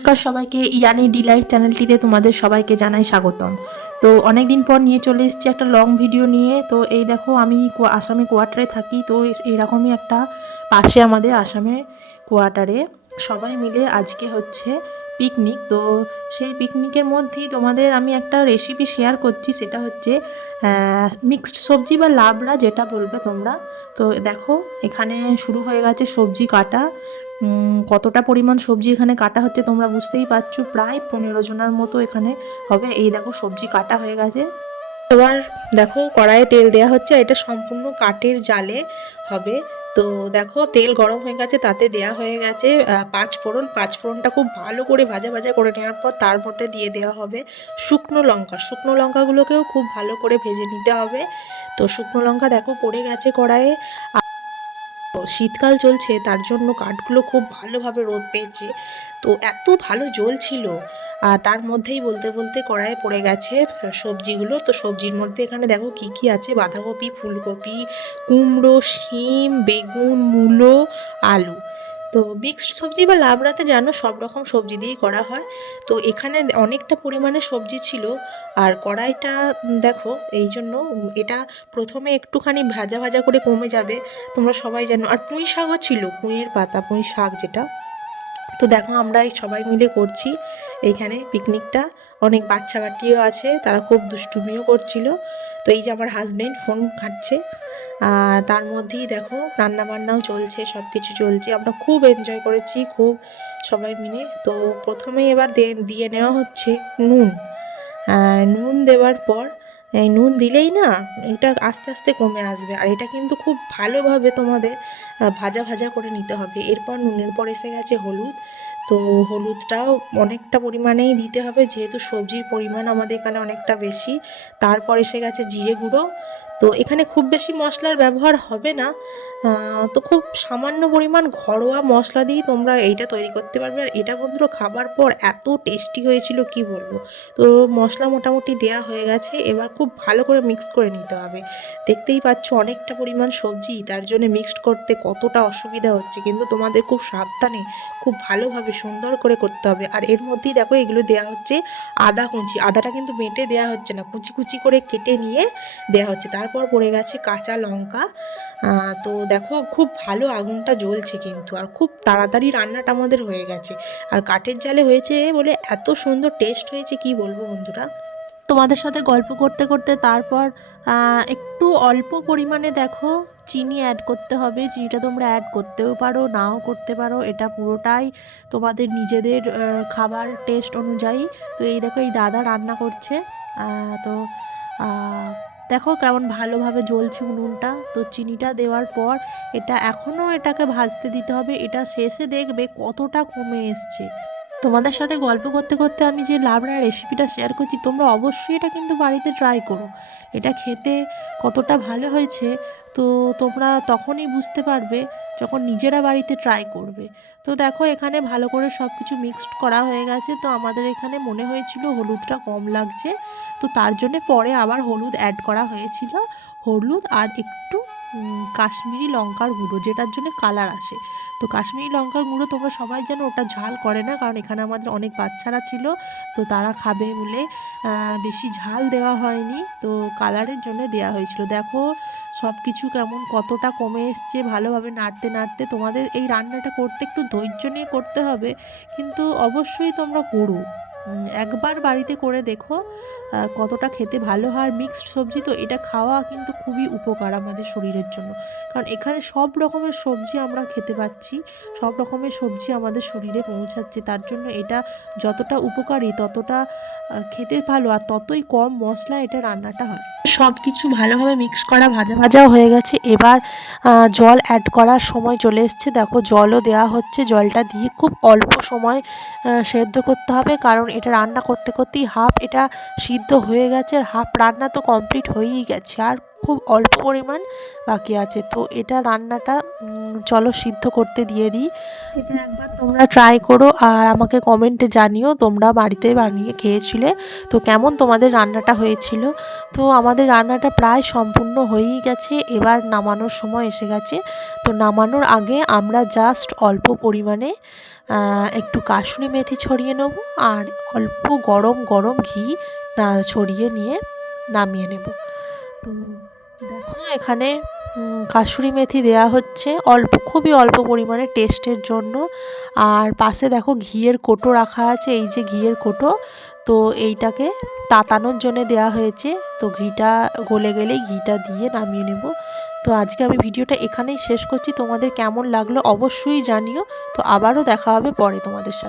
নমস্কার সবাইকে, ইয়ানি ডিলাইট চ্যানেলটিতে তোমাদের সবাইকে জানাই স্বাগতম। তো অনেক দিন পর নিয়ে চলে এসেছি একটা লং ভিডিও নিয়ে। তো এই দেখো, আমি আসামে কোয়ার্টারে থাকি, তো এইরকমই একটা পাশে আমাদের আসামে কোয়ার্টারে সবাই মিলে আজকে হচ্ছে পিকনিক তো সেই পিকনিকের মধ্যেই তোমাদের আমি একটা রেসিপি শেয়ার করছি, সেটা হচ্ছে মিক্সড সবজি বা লাবড়া, যেটা বলবে তোমরা। তো দেখো, এখানে শুরু হয়ে গেছে সবজি কাটা। কতটা পরিমাণ সবজি এখানে কাটা হচ্ছে তোমরা বুঝতেই পারছ? প্রায় পনেরো জনের মতো এখানে হবে। এই দেখো সবজি কাটা হয়ে গেছে। এবার দেখো কড়াইয়ে তেল দেওয়া হচ্ছে এটা সম্পূর্ণ কাঠের জালে হবে। তো দেখো তেল গরম হয়ে গেছে, তাতে দেয়া হয়ে গেছে পাঁচ ফোড়ন। পাঁচ ফোড়নটা খুব ভালো করে ভাজা ভাজা করে নেওয়ার পর তার মধ্যে দিয়ে দেওয়া হবে শুকনো লঙ্কা। শুকনো লঙ্কাগুলোকেও খুব ভালো করে ভেজে নিতে হবে। তো শুকনো লঙ্কা দেখো পড়ে গেছে কড়াইয়ে। শীতকাল চলছে, তার জন্য কাঠগুলো খুব ভালোভাবে রোদ পেয়েছে। তো এত ভালো জ্বলছিল আর তার মধ্যেই বলতে বলতে কড়াইয়ে পড়ে গেছে সবজিগুলো। তো সবজির মধ্যে এখানে দেখো কি কি আছে? বাঁধাকপি, ফুলকপি, কুমড়ো, শিম, বেগুন, মূলো, আলু। তো মিক্সড সবজি বা লাবড়াতে জানো সব রকম সবজি দিয়েই করা হয়। তো এখানে অনেকটা পরিমাণে সবজি ছিল আর কড়াইটা দেখো এই জন্য এটা প্রথমে একটুখানি ভাজা ভাজা করে কমে যাবে। তোমরা সবাই জানো। আর পুঁই শাকও ছিল, পুঁইয়ের পাতা, পুঁই শাক যেটা। তো দেখো আমরা এই সবাই মিলে করছি এইখানে পিকনিকটা। অনেক বাচ্চা বাটিও আছে, তারা খুব দুষ্টুমিও করছিল। তো এই যে আমার হাজব্যান্ড ফোন ঘাঁটছে, আর তার মধ্যেই দেখো রান্না বান্নাও চলছে সব কিছু চলছে। আমরা খুব এনজয় করেছি, খুব সবাই মিলে। তো প্রথমেই এবার দিয়ে নেওয়া হচ্ছে নুন। নুন দেওয়ার পর এই নুন দিলেই না এটা আস্তে আস্তে কমে আসবে। আর এটা কিন্তু খুব ভালোভাবে তোমাদের ভাজা ভাজা করে নিতে হবে। এরপর নুনের পর এসে গেছে হলুদ। তো হলুদটাও অনেকটা পরিমাণেই দিতে হবে। যেহেতু সবজির পরিমাণ আমাদের এখানে অনেকটা বেশি, তারপর এসে গেছে জিরে গুঁড়ো। তো এখানে খুব বেশি মশলার ব্যবহার হবে না। তো খুব সামান্য পরিমাণ ঘরোয়া মশলা দিয়েই তোমরা এইটা তৈরি করতে পারবে। আর এটা বন্ধুরা খাবার পর এত টেস্টি হয়েছিল, কি বলব? তো মশলা মোটামুটি দেয়া হয়ে গেছে। এবার খুব ভালো করে মিক্স করে নিতে হবে। দেখতেই পাচ্ছ অনেকটা পরিমাণ সবজি, তার জন্য মিক্সড করতে কতটা অসুবিধা হচ্ছে। কিন্তু তোমাদের খুব সাবধানে, খুব ভালোভাবে সুন্দর করে করতে হবে। আর এর মধ্যেই দেখো এগুলো দেওয়া হচ্ছে আদা কুচি। আদাটা কিন্তু বেটে দেওয়া হচ্ছে না, কুচি কুচি করে কেটে নিয়ে দেওয়া হচ্ছে। তারপর পড়ে গেছে কাঁচা লঙ্কা। তো দেখো খুব ভালো আগুনটা জ্বলছে কিন্তু আর খুব তাড়াতাড়ি রান্নাটা আমাদের হয়ে গেছে। আর কাঠের জালে হয়েছে বলে এত সুন্দর টেস্ট হয়েছে, কি বলব বন্ধুরা? তোমাদের সাথে গল্প করতে করতে তারপর একটু অল্প পরিমাণে দেখো চিনি অ্যাড করতে হবে। চিনিটা তোমরা অ্যাড করতেও পারো, নাও করতে পারো। এটা পুরোটাই তোমাদের নিজেদের খাবার টেস্ট অনুযায়ী। তো এই দেখো এই দাদা রান্না করছে। তো দেখো কেমন ভালোভাবে জ্বলছে উনুনটা। তো চিনিটা দেওয়ার পর এটা এখনও এটাকে ভাজতে দিতে হবে। এটা শেষে দেখবে কতটা কমে এসছে। তোমাদের সাথে গল্প করতে করতে আমি যে লাবড়ার রেসিপিটা শেয়ার করছি, তোমরা অবশ্যই এটা কিন্তু বাড়িতে ট্রাই করো। এটা খেতে কতটা ভালো হয়েছে তো তোমরা তখনই বুঝতে পারবে যখন নিজেরা বাড়িতে ট্রাই করবে। তো দেখো এখানে ভালো করে সব কিছু মিক্সড করা হয়ে গেছে। তো আমাদের এখানে মনে হয়েছিল হলুদটা কম লাগছে। তো তার জন্য পরে আবার হলুদ অ্যাড করা হয়েছিল। হলুদ আর একটু কাশ্মীরি লঙ্কার গুঁড়ো, যেটার জন্য কালার আসে। তো কাশ্মীরি লঙ্কার গুঁড়ো তোমরা সবাই যেন ওটা ঝাল করে না, কারণ এখানে আমাদের অনেক বাচ্চারা ছিল, তো তারা খাবে বলে বেশি ঝাল দেওয়া হয়নি, তো কালারের জন্য দেওয়া হয়েছিল। দেখো সব কিছু কেমন, কতটা কমে এসছে, ভালোভাবে নাড়তে নাড়তে। তোমাদের এই রান্নাটা করতে একটু ধৈর্য নিয়ে করতে হবে, কিন্তু অবশ্যই তোমরা করো। একবার বাড়িতে করে দেখো কতটা খেতে ভালো হয়। মিক্সড সবজি তো, এটা খাওয়া কিন্তু খুবই উপকার আমাদের শরীরের জন্য। কারণ এখানে সব রকমের সবজি আমরা খেতে পাচ্ছি, সব রকমের সবজি আমাদের শরীরে পৌঁছাচ্ছে। তার জন্য এটা যতটা উপকারী, ততটা খেতে ভালো আর ততই কম মশলা এটা রান্নাটা হয়। সব কিছু ভালোভাবে মিক্স করা, ভাজা ভাজাও হয়ে গেছে। এবার জল অ্যাড করার সময় চলে এসছে। দেখো, জলও দেওয়া হচ্ছে। জলটা দিয়ে খুব অল্প সময় সেদ্ধ করতে হবে। কারণ এটা রান্না করতে করতেই হাফ এটা সিদ্ধ হয়ে গেছে আর হাফ রান্না তো কমপ্লিট হয়েই গেছে। আর খুব অল্প পরিমাণ বাকি আছে। তো এটা রান্নাটা চলো সিদ্ধ করতে দিয়ে দিই। এটা একবার তোমরা ট্রাই করো আর আমাকে কমেন্টে জানিও তোমরা বাড়িতে বানিয়ে খেয়েছিলে। তো কেমন তোমাদের রান্নাটা হয়েছিল? তো আমাদের রান্নাটা প্রায় সম্পূর্ণ হয়েই গেছে। এবার নামানোর সময় এসে গেছে। তো নামানোর আগে আমরা জাস্ট অল্প পরিমাণে একটু কাশুরি মেথি ছড়িয়ে নেব আর অল্প গরম গরম ঘি ছড়িয়ে নিয়ে নামিয়ে নেব। দেখো এখানে কাসুরি মেথি দেয়া হচ্ছে, অল্প, খুবই অল্প পরিমাণে টেস্টের জন্য। আর পাশে দেখো ঘিয়ের কোটো রাখা আছে, এই যে ঘিয়ের কোটো, তো এইটাকে তাতানোর জন্য দেয়া হয়েছে। তো ঘিটা গলে গেলে ঘিটা দিয়ে নামিয়ে নেব। তো আজকে আমি ভিডিওটা এখানেই শেষ করছি। তোমাদের কেমন লাগল অবশ্যই জানিও। তো আবারও দেখা হবে পরে তোমাদের সাথে।